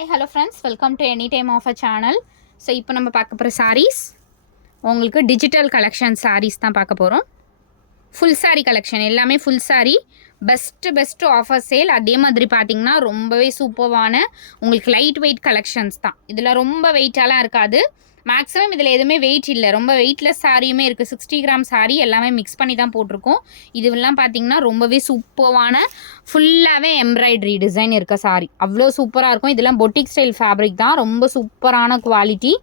Hey, hello friends, welcome to Anytime Offer channel. So இப்போ நம்ம பார்க்க போகிற sarees உங்களுக்கு டிஜிட்டல் கலெக்ஷன் sarees தான் பார்க்க போகிறோம். ஃபுல் saree கலெக்ஷன் எல்லாமே full saree best offer sale. அதே மாதிரி பார்த்தீங்கன்னா ரொம்பவே சூப்பர்வான உங்களுக்கு லைட் வெயிட் கலெக்ஷன்ஸ் தான். இதில் ரொம்ப வெயிட்டாலாம் இருக்காது. மேக்ஸிமம் இதில் எதுவுமே வெயிட் இல்லை, ரொம்ப வெயிட்லெஸ் சாரியுமே இருக்குது. 60 கிராம் சாரீ எல்லாமே மிக்ஸ் பண்ணி தான் போட்டிருக்கோம். இதுவெல்லாம் பார்த்தீங்கன்னா ரொம்பவே சூப்பர்வான ஃபுல்லாகவே எம்ப்ராய்டரி டிசைன் இருக்க சாரீ, அவ்வளோ சூப்பராக இருக்கும். இதெல்லாம் பொட்டிக் ஸ்டைல் ஃபேப்ரிக் தான், ரொம்ப சூப்பரான quality.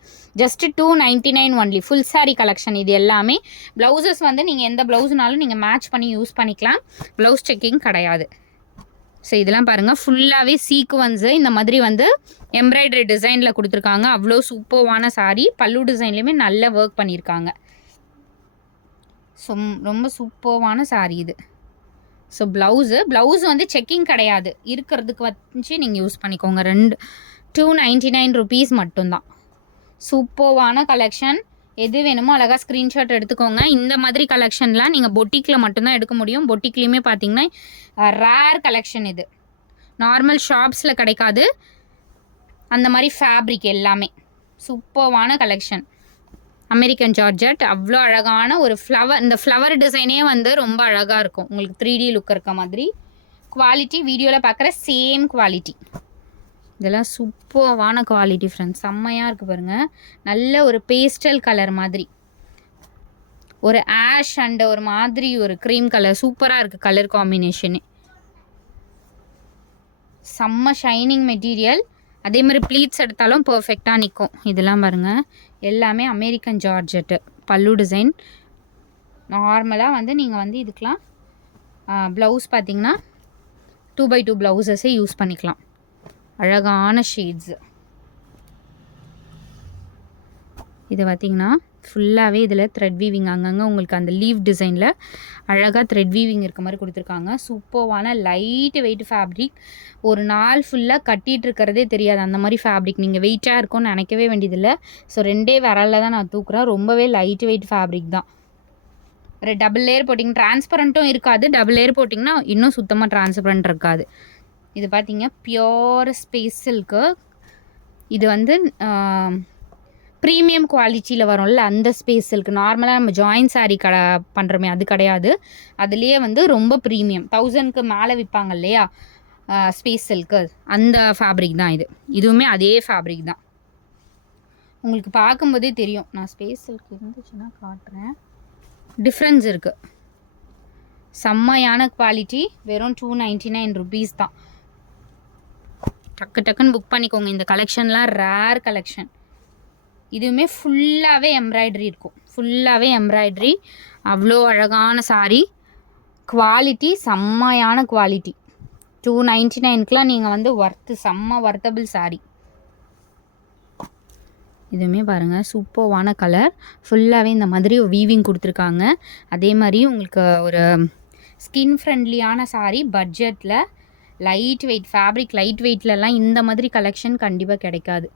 Just 299 only. Full sari collection இது எல்லாமே. ப்ளவுசஸ் வந்து நீங்கள் எந்த ப்ளவுஸ்னாலும் நீங்கள் மேட்ச் பண்ணி யூஸ் பண்ணிக்கலாம், ப்ளவுஸ் செக்கிங் கிடையாது. ஸோ இதெல்லாம் பாருங்கள், ஃபுல்லாகவே சீக்வன்ஸு இந்த மாதிரி வந்து எம்ப்ராய்டரி டிசைனில் கொடுத்துருக்காங்க. அவ்வளோ சூப்பர்வான சாரீ. பல்லு டிசைன்லேயுமே நல்ல ஒர்க் பண்ணியிருக்காங்க. ஸோ ரொம்ப சூப்பர்வான சாரீ இது. ஸோ ப்ளவுஸு வந்து செக்கிங் கிடையாது, இருக்கிறதுக்கு வச்சு நீங்கள் யூஸ் பண்ணிக்கோங்க. 299 ருபீஸ் மட்டும்தான். சூப்பர்வான கலெக்ஷன். எது வேணுமோ அழகாக ஸ்க்ரீன்ஷாட் எடுத்துக்கோங்க. இந்த மாதிரி கலெக்ஷன்லாம் நீங்கள் பொட்டிக்கில் மட்டும்தான் எடுக்க முடியும். பொட்டிக்லேயுமே பார்த்தீங்கன்னா ரேர் கலெக்ஷன் இது, நார்மல் ஷாப்ஸில் கிடைக்காது அந்த மாதிரி ஃபேப்ரிக் எல்லாமே. சூப்பர்வான கலெக்ஷன். அமெரிக்கன் ஜார்ஜெட், அவ்வளோ அழகான ஒரு ஃப்ளவர், இந்த ஃப்ளவர் டிசைனே வந்து ரொம்ப அழகாக இருக்கும் உங்களுக்கு, 3D லுக் இருக்க மாதிரி. குவாலிட்டி வீடியோவில் பார்க்குற சேம் குவாலிட்டி. இதெல்லாம் சூப்பர்வான குவாலிட்டி ஃப்ரெண்ட்ஸ், செம்மையாக இருக்குது பாருங்கள். நல்ல ஒரு பேஸ்டல் கலர் மாதிரி, ஒரு ஆஷ் அண்ட் ஒரு மாதிரி ஒரு க்ரீம் கலர், சூப்பராக இருக்குது கலர் காம்பினேஷனு. செம்ம ஷைனிங் மெட்டீரியல். அதே மாதிரி ப்ளீட்ஸ் எடுத்தாலும் பர்ஃபெக்டாக நிற்கும். இதெல்லாம் பாருங்கள், எல்லாமே அமெரிக்கன் ஜார்ஜெட்டு. பல்லு டிசைன் நார்மலாக வந்து நீங்கள் வந்து இதுக்கெலாம் ப்ளவுஸ் பார்த்திங்கன்னா 2x2 ப்ளவுஸஸே யூஸ் பண்ணிக்கலாம். அழகான ஷேட்ஸு. இது பார்த்திங்கன்னா ஃபுல்லாகவே இதில் த்ரெட் வீவிங், அங்கங்கே உங்களுக்கு அந்த லீவ் டிசைனில் அழகாக த்ரெட் வீவிங் இருக்க மாதிரி கொடுத்துருக்காங்க. சூப்பர்வான லைட் வெயிட் ஃபேப்ரிக். ஒரு நாள் ஃபுல்லாக கட்டிகிட்டு இருக்கிறதே தெரியாது அந்த மாதிரி ஃபேப்ரிக். நீங்கள் வெயிட்டாக இருக்கும்னு நினைக்கவே வேண்டியதில்லை. ஸோ 2 விரலில் தான் நான் தூக்குறேன். ரொம்பவே லைட் வெயிட் ஃபேப்ரிக் தான். ஒரு டபுள் லேயர் போட்டிங்க, டிரான்ஸ்பரண்ட்டும் இருக்காது. டபுள் லேயர் போட்டிங்கன்னா இன்னும் சுத்தமாக டிரான்ஸ்பரண்ட் இருக்காது. இது பார்த்திங்க பியோர் ஸ்பேஸ் சில்க்கு. இது வந்து ப்ரீமியம் குவாலிட்டியில் வரும்ல அந்த ஸ்பேஸ் சில்க். நார்மலாக நம்ம ஜாயின் சாரீ பண்ணுறோமே அது கிடையாது. அதுலேயே வந்து ரொம்ப ப்ரீமியம், 1000க்கு மேலே விற்பாங்க இல்லையா ஸ்பேஸ் சில்க்கு, அந்த ஃபேப்ரிக் தான் இது. இதுவுமே அதே ஃபேப்ரிக் தான், உங்களுக்கு பார்க்கும்போதே தெரியும். நான் ஸ்பேஸ் சில்க் இருந்துச்சுன்னா காட்டுறேன், டிஃப்ரென்ஸ் இருக்குது. செம்மையான குவாலிட்டி. வெறும் 299 ருபீஸ் தான். டக்குன்னு புக் பண்ணிக்கோங்க. இந்த கலெக்ஷன்லாம் ரேர் கலெக்ஷன். இதுவுமே ஃபுல்லாகவே எம்ப்ராய்டரி இருக்கும், ஃபுல்லாகவே எம்ப்ராய்டரி. அவ்வளோ அழகான சாரீ. குவாலிட்டி செம்மையான குவாலிட்டி. 299க்குலாம் நீங்கள் வந்து செம்ம ஒர்த்தபிள் சாரீ. இதுவுமே பாருங்கள் சூப்பர்வான கலர். ஃபுல்லாகவே இந்த மாதிரி வீவிங் கொடுத்துருக்காங்க. அதே மாதிரி உங்களுக்கு ஒரு ஸ்கின் ஃப்ரெண்ட்லியான சாரீ, பட்ஜெட்டில் லைட் வெயிட் ஃபேப்ரிக். லைட் வெயிட்லலாம் இந்த மாதிரி கலெக்ஷன் கண்டிப்பாக கிடைக்காது.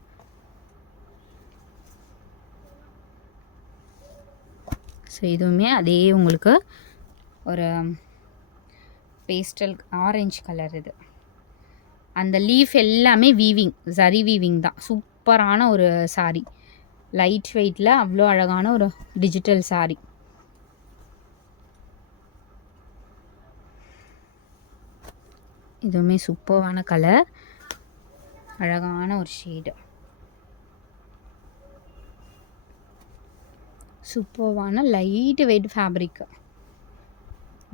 ஸோ இதுவுமே அதே உங்களுக்கு ஒரு பேஸ்டல் ஆரஞ்சு கலர். இது அந்த லீஃப் எல்லாமே வீவிங், ஜரி வீவிங் தான். சூப்பரான ஒரு சாரீ, லைட் வெயிட்டில் அவ்வளோ அழகான ஒரு டிஜிட்டல் சாரீ. இதுவுமே சூப்பரான கலர், அழகான ஒரு ஷேடு. சூப்பர்வான லைட் வெயிட் ஃபேப்ரிக்கு.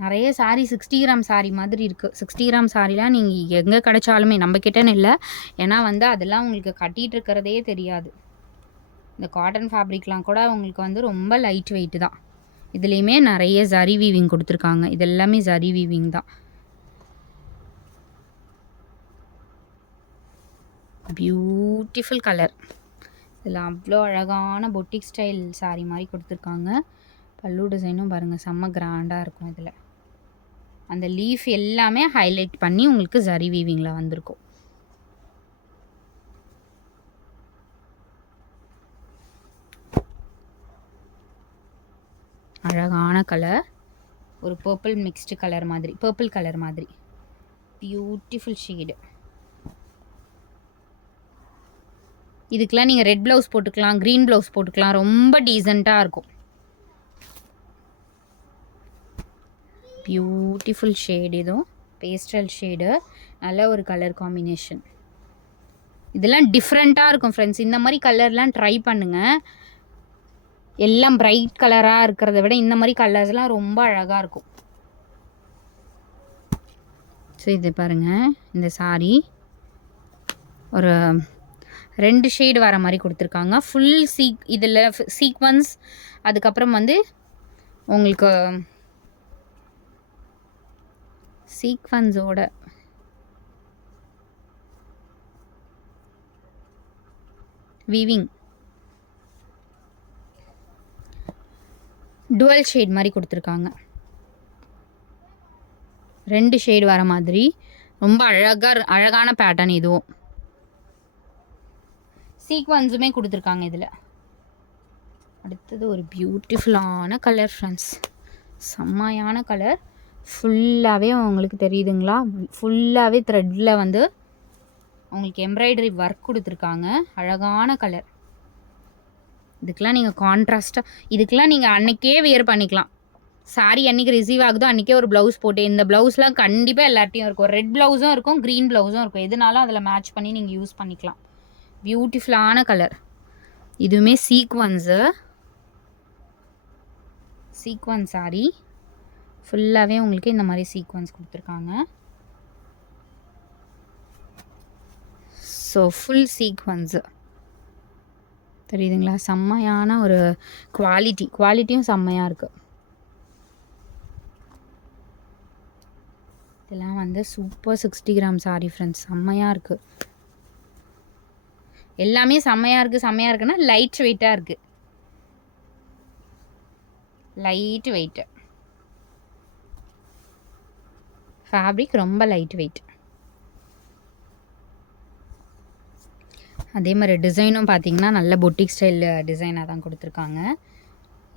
நிறைய சாரீ 60 கிராம் சாரீ மாதிரி இருக்குது. 60 கிராம் சாரீலாம் நீங்கள் எங்கே கிடைச்சாலுமே நம்ம கிட்டேன்னு இல்லை, ஏன்னா வந்து அதெல்லாம் உங்களுக்கு கட்டிகிட்டு இருக்கிறதே தெரியாது. இந்த காட்டன் ஃபேப்ரிக்லாம் கூட உங்களுக்கு வந்து ரொம்ப லைட் வெயிட்டு தான். இதுலேயுமே நிறைய ஜரி வீவிங் கொடுத்துருக்காங்க. இது எல்லாமே ஜரி வீவிங் தான். Beautiful colour. இதில் அவ்வளோ அழகான பொட்டிக் ஸ்டைல் சாரீ மாதிரி கொடுத்துருக்காங்க. பல்லு டிசைனும் பாருங்கள் செம்ம கிராண்டாக இருக்கும். இதில் அந்த லீஃப் எல்லாமே ஹைலைட் பண்ணி உங்களுக்கு ஜரி வீவிங்கில் வந்திருக்கும். அழகான கலர், ஒரு பர்பிள் மிக்ஸ்டு கலர் மாதிரி, பர்பிள் கலர் மாதிரி, பியூட்டிஃபுல் ஷேடு. இதுக்கெலாம் நீங்கள் ரெட் ப்ளவுஸ் போட்டுக்கலாம், க்ரீன் ப்ளவுஸ் போட்டுக்கலாம். ரொம்ப டீசெண்டாக இருக்கும். Beautiful shade. இதுவும் பேஸ்டல் ஷேடு, நல்ல ஒரு கலர் காம்பினேஷன். இதெல்லாம் டிஃப்ரெண்ட்டாக இருக்கும் ஃப்ரெண்ட்ஸ். இந்த மாதிரி கலர்லாம் ட்ரை பண்ணுங்கள். எல்லாம் பிரைட் கலராக இருக்கிறத விட இந்த மாதிரி கலர்ஸ்லாம் ரொம்ப அழகாக இருக்கும். ஸோ இது பாருங்கள், இந்த சாரீ ஒரு 2 ஷேடு வர மாதிரி கொடுத்துருக்காங்க. ஃபுல் இதில் சீக்வன்ஸ், அதுக்கப்புறம் வந்து உங்களுக்கு சீக்வன்ஸோட வீவிங் டுவல் ஷேட் மாதிரி கொடுத்துருக்காங்க. 2 ஷேடு வர மாதிரி ரொம்ப அழகான பேட்டர்ன். இதுவும் சீக்வன்ஸுமே கொடுத்துருக்காங்க இதில். அடுத்தது ஒரு பியூட்டிஃபுல்லான கலர் ஃப்ரெண்ட்ஸ், செம்மையான கலர். ஃபுல்லாகவே உங்களுக்கு தெரியுதுங்களா, ஃபுல்லாகவே த்ரெட்டில் வந்து உங்களுக்கு எம்ப்ராய்டரி ஒர்க் கொடுத்துருக்காங்க. அழகான கலர். இதுக்கெலாம் நீங்கள் கான்ட்ராஸ்ட்டாக, இதுக்கெலாம் நீங்கள் அன்றைக்கே வியர் பண்ணிக்கலாம். சாரீ அன்றைக்கி ரிசீவ் ஆகுதோ அன்றைக்கே ஒரு ப்ளவுஸ் போட்டு, இந்த ப்ளவுஸ்லாம் கண்டிப்பாக எல்லார்ட்டையும் இருக்கும். ரெட் ப்ளவுஸும் இருக்கும், க்ரீன் ப்ளவுஸும் இருக்கும். எதுனாலும் அதில் மேட்ச் பண்ணி நீங்கள் யூஸ் பண்ணிக்கலாம். பியூட்டிஃபுல்லான கலர். இதுவுமே சீக்வன்ஸ் சாரீ. ஃபுல்லாகவே உங்களுக்கு இந்த மாதிரி சீக்வன்ஸ் கொடுத்துருக்காங்க. ஸோ ஃபுல் சீக்வன்ஸு தெரியுதுங்களா, செம்மையான ஒரு குவாலிட்டியும் செம்மையாக இருக்குது. இதெல்லாம் வந்து சூப்பர் 60 கிராம் சாரீ ஃப்ரெண்ட்ஸ், செம்மையாக இருக்குது. எல்லாமே செம்மையாக இருக்குன்னா லைட் வெயிட்டாக இருக்குது. லைட் வெயிட்டு ஃபேப்ரிக், ரொம்ப லைட் வெயிட். அதே மாதிரி டிசைனும் பார்த்திங்கன்னா நல்ல பொட்டிக் ஸ்டைல் டிசைனாக தான் கொடுத்துருக்காங்க.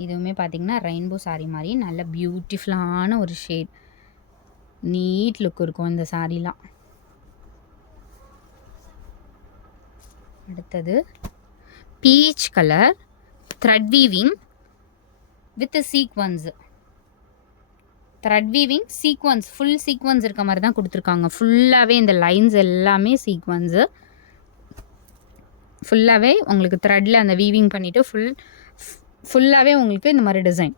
இதுவுமே பார்த்திங்கன்னா ரெயின்போ சாரீ மாதிரி நல்ல பியூட்டிஃபுல்லான ஒரு ஷேட், நீட் லுக் இருக்கும் இந்த சாரீலாம். அடுத்தது peach colour thread weaving with sequins. Thread weaving sequence, full sequence இருக்க மாதிரி தான் கொடுத்துருக்காங்க. ஃபுல்லாகவே இந்த லைன்ஸ் எல்லாமே சீக்வன்ஸு. ஃபுல்லாகவே உங்களுக்கு த்ரெட்டில் அந்த வீவிங் பண்ணிவிட்டு ஃபுல்லாகவே உங்களுக்கு இந்த மாதிரி டிசைன்.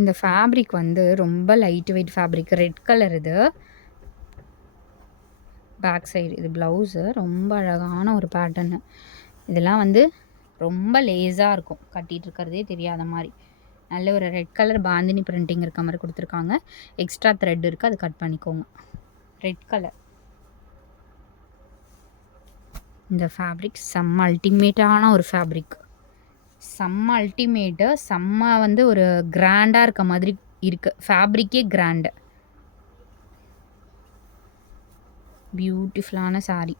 இந்த ஃபேப்ரிக் வந்து ரொம்ப light weight fabric, red colour. இது பேக் சைடு, இது ப்ளவுஸு. ரொம்ப அழகான ஒரு பேட்டர்னு. இதெல்லாம் வந்து ரொம்ப லேஸாக இருக்கும், கட்டிகிட்டு இருக்கிறதே தெரியாத மாதிரி. நல்ல ஒரு ரெட் கலர் பாந்தினி பிரிண்டிங் இருக்க மாதிரி கொடுத்துருக்காங்க. எக்ஸ்ட்ரா த்ரெட் இருக்குது, அது கட் பண்ணிக்கோங்க. Red colour. இந்த ஃபேப்ரிக் செம்ம அல்டிமேட்டான ஒரு ஃபேப்ரிக், செம்ம அல்டிமேட்டு, செம்ம வந்து ஒரு கிராண்டாக இருக்க மாதிரி இருக்குது. ஃபேப்ரிக்கே கிராண்டு. பியூட்டிஃபுல்லான சாரீ.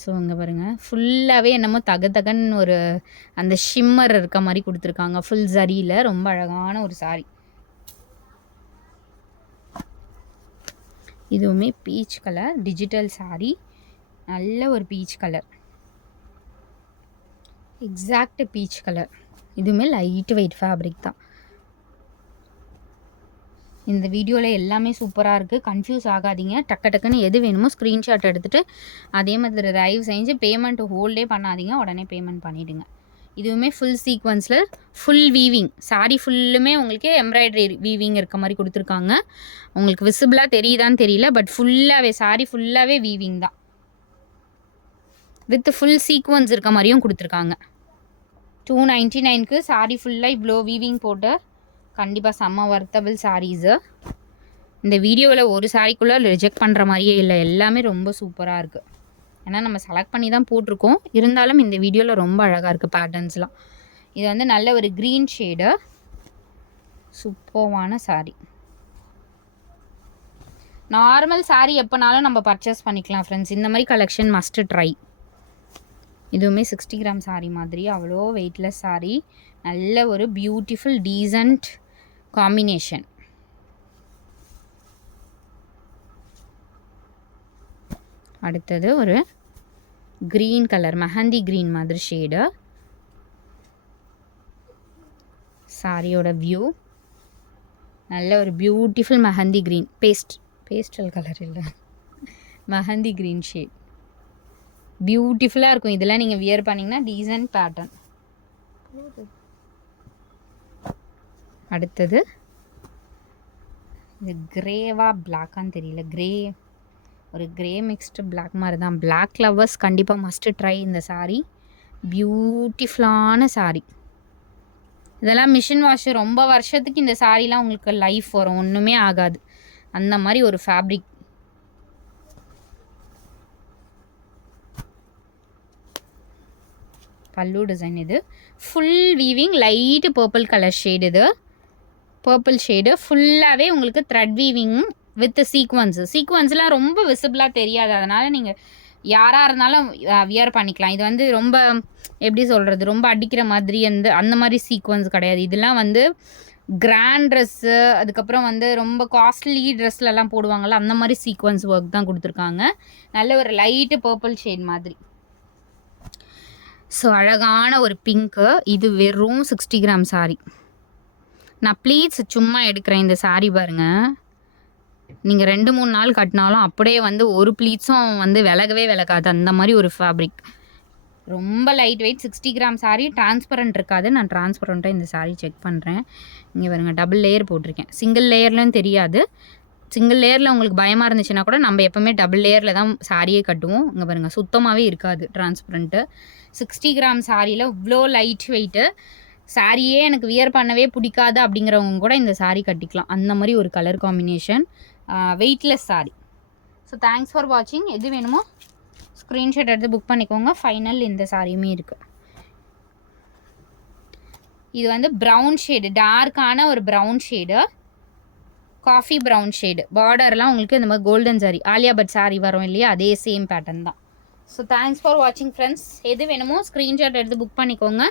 ஸோ இங்கே பாருங்கள், ஃபுல்லாகவே என்னமோ தகன்னு ஒரு அந்த ஷிம்மர் இருக்க மாதிரி கொடுத்துருக்காங்க. ஃபுல் ஜரியில் ரொம்ப அழகான ஒரு சாரீ. இதுவுமே பீச் கலர் டிஜிட்டல் சாரீ, நல்ல ஒரு peach colour, exact peach colour. இதுவுமே லைட் வெயிட் ஃபேப்ரிக் தான். இந்த வீடியோவில் எல்லாமே சூப்பராக இருக்குது, கன்ஃபியூஸ் ஆகாதீங்க. டக்குன்னு எது வேணுமோ ஸ்க்ரீன்ஷாட் எடுத்துகிட்டு அதே மாதிரி தயவு செஞ்சு பேமெண்ட் ஹோல்டே பண்ணாதீங்க, உடனே பேமெண்ட் பண்ணிவிடுங்க. இதுவுமே ஃபுல் சீக்வன்ஸில் ஃபுல் வீவிங் சாரீ, ஃபுல்லுமே உங்களுக்கு எம்ப்ராய்டரி வீவிங் இருக்க மாதிரி கொடுத்துருக்காங்க. உங்களுக்கு விசிபிளாக தெரியுதான்னு தெரியல, பட் ஃபுல்லாகவே சாரீ ஃபுல்லாகவே வீவிங் தான், வித் ஃபுல் சீக்வன்ஸ் இருக்க மாதிரியும் கொடுத்துருக்காங்க. 299க்கு சாரீ ஃபுல்லாக இவ்வளோ வீவிங் போட்டு கண்டிப்பாக செம்ம வர்த்தபிள் சாரீஸு. இந்த வீடியோவில் ஒரு சாரீக்குள்ளே ரிஜெக்ட் பண்ணுற மாதிரியே இல்லை, எல்லாமே ரொம்ப சூப்பராக இருக்குது. ஏன்னா நம்ம செலக்ட் பண்ணி தான் போட்டிருக்கோம், இருந்தாலும் இந்த வீடியோவில் ரொம்ப அழகாக இருக்குது பேட்டர்ன்ஸ்லாம். இது வந்து நல்ல ஒரு க்ரீன் ஷேடு, சூப்பர்வான சாரீ. நார்மல் சாரீ எப்போனாலும் நம்ம பர்ச்சேஸ் பண்ணிக்கலாம் ஃப்ரெண்ட்ஸ். இந்த மாதிரி கலெக்ஷன் மஸ்ட்டு ட்ரை. இதுவுமே 60 கிராம் சாரீ மாதிரி, அவ்வளோ வெயிட்லெஸ் சாரீ, நல்ல ஒரு பியூட்டிஃபுல் டீசன்ட் காம்பினேஷன். அடுத்தது ஒரு க்ரீன் கலர், மெஹந்தி க்ரீன் மாதிரி ஷேடு. சாரியோட வியூ நல்ல ஒரு beautiful mehndi green, pastel colour இல்லை, மெஹந்தி க்ரீன் ஷேட். பியூட்டிஃபுல்லாக இருக்கும். இதெல்லாம் நீங்கள் வியர் பண்ணிங்கன்னா டீசன்ட் பேட்டர்ன். அடுத்தது இது கிரேவா பிளாக்கான்னு தெரியல, ஒரு கிரே மிக்ஸ்டு பிளாக் மாதிரி தான். பிளாக் லவ்வர்ஸ் கண்டிப்பாக மஸ்ட்டு ட்ரை இந்த சாரீ. பியூட்டிஃபுல்லான சாரீ. இதெல்லாம் மிஷின் வாஷ் ரொம்ப வருஷத்துக்கு இந்த சாரீலாம் உங்களுக்கு லைஃப் வரும், ஒன்றுமே ஆகாது. அந்த மாதிரி ஒரு ஃபேப்ரிக். பல்லு டிசைன். இது full weaving light purple colour shade. இது பர்பிள் ஷேடு ஃபுல்லாகவே உங்களுக்கு த்ரெட் வீவிங் வித் சீக்வன்ஸ்லாம் ரொம்ப விசிபிளாக தெரியாது. அதனால் நீங்கள் யாராக இருந்தாலும் வியர் பண்ணிக்கலாம். இது வந்து ரொம்ப எப்படி சொல்கிறது, ரொம்ப அடிக்கிற மாதிரி அந்த மாதிரி சீக்வன்ஸ் கிடையாது. இதெல்லாம் வந்து கிராண்ட் ட்ரெஸ்ஸு, அதுக்கப்புறம் வந்து ரொம்ப காஸ்ட்லி ட்ரெஸ்லலாம் போடுவாங்கள்ல, அந்த மாதிரி சீக்வன்ஸ் ஒர்க் தான் கொடுத்துருக்காங்க. நல்ல ஒரு லைட்டு பர்பிள் ஷேட் மாதிரி. ஸோ அழகான ஒரு பிங்க்கு. இது வெறும் 60 கிராம் சாரீ. நான் ப்ளீட்ஸ் சும்மா எடுக்கிறேன். இந்த சாரீ பாருங்கள், நீங்கள் 2-3 நாள் கட்டினாலும் அப்படியே வந்து ஒரு ப்ளீட்ஸும் வந்து விலகாது. அந்த மாதிரி ஒரு ஃபேப்ரிக். ரொம்ப light weight 60 gram sari. Transparent இருக்காது. நான் டிரான்ஸ்பரண்ட்டாக இந்த சாரீ செக் பண்ணுறேன். இங்கே பாருங்கள், டபுள் லேயர் போட்டிருக்கேன். சிங்கிள் லேயர்லன்னு தெரியாது. சிங்கிள் லேயரில் உங்களுக்கு பயமாக இருந்துச்சுன்னா கூட நம்ம எப்போவுமே டபுள் லேயரில் தான் சாரியே கட்டுவோம். இங்கே பாருங்கள், சுத்தமாகவே இருக்காது டிரான்ஸ்பரண்ட்டு. 60 கிராம் சாரியில் இவ்வளோ லைட் வெயிட்டு. சாரியே எனக்கு வியர் பண்ணவே பிடிக்காது அப்படிங்கிறவங்க கூட இந்த சாரீ கட்டிக்கலாம். அந்த மாதிரி ஒரு colour combination, weightless sari. So thanks for வாட்சிங். எது வேணுமோ ஸ்க்ரீன்ஷாட் எடுத்து புக் பண்ணிக்கோங்க. ஃபைனல் இந்த சாரியுமே இருக்குது. இது வந்து ப்ரௌன் ஷேடு, டார்க்கான ஒரு brown shade, coffee brown shade. பார்டர்லாம் உங்களுக்கு இந்த மாதிரி கோல்டன் சாரி, ஆலியா பட் சாரி வரும் இல்லையா, அதே சேம் பேட்டர்ன் தான். ஸோ தேங்க்ஸ் ஃபார் வாட்சிங் ஃப்ரெண்ட்ஸ். எது வேணுமோ ஸ்க்ரீன்ஷாட் எடுத்து புக் பண்ணிக்கோங்க.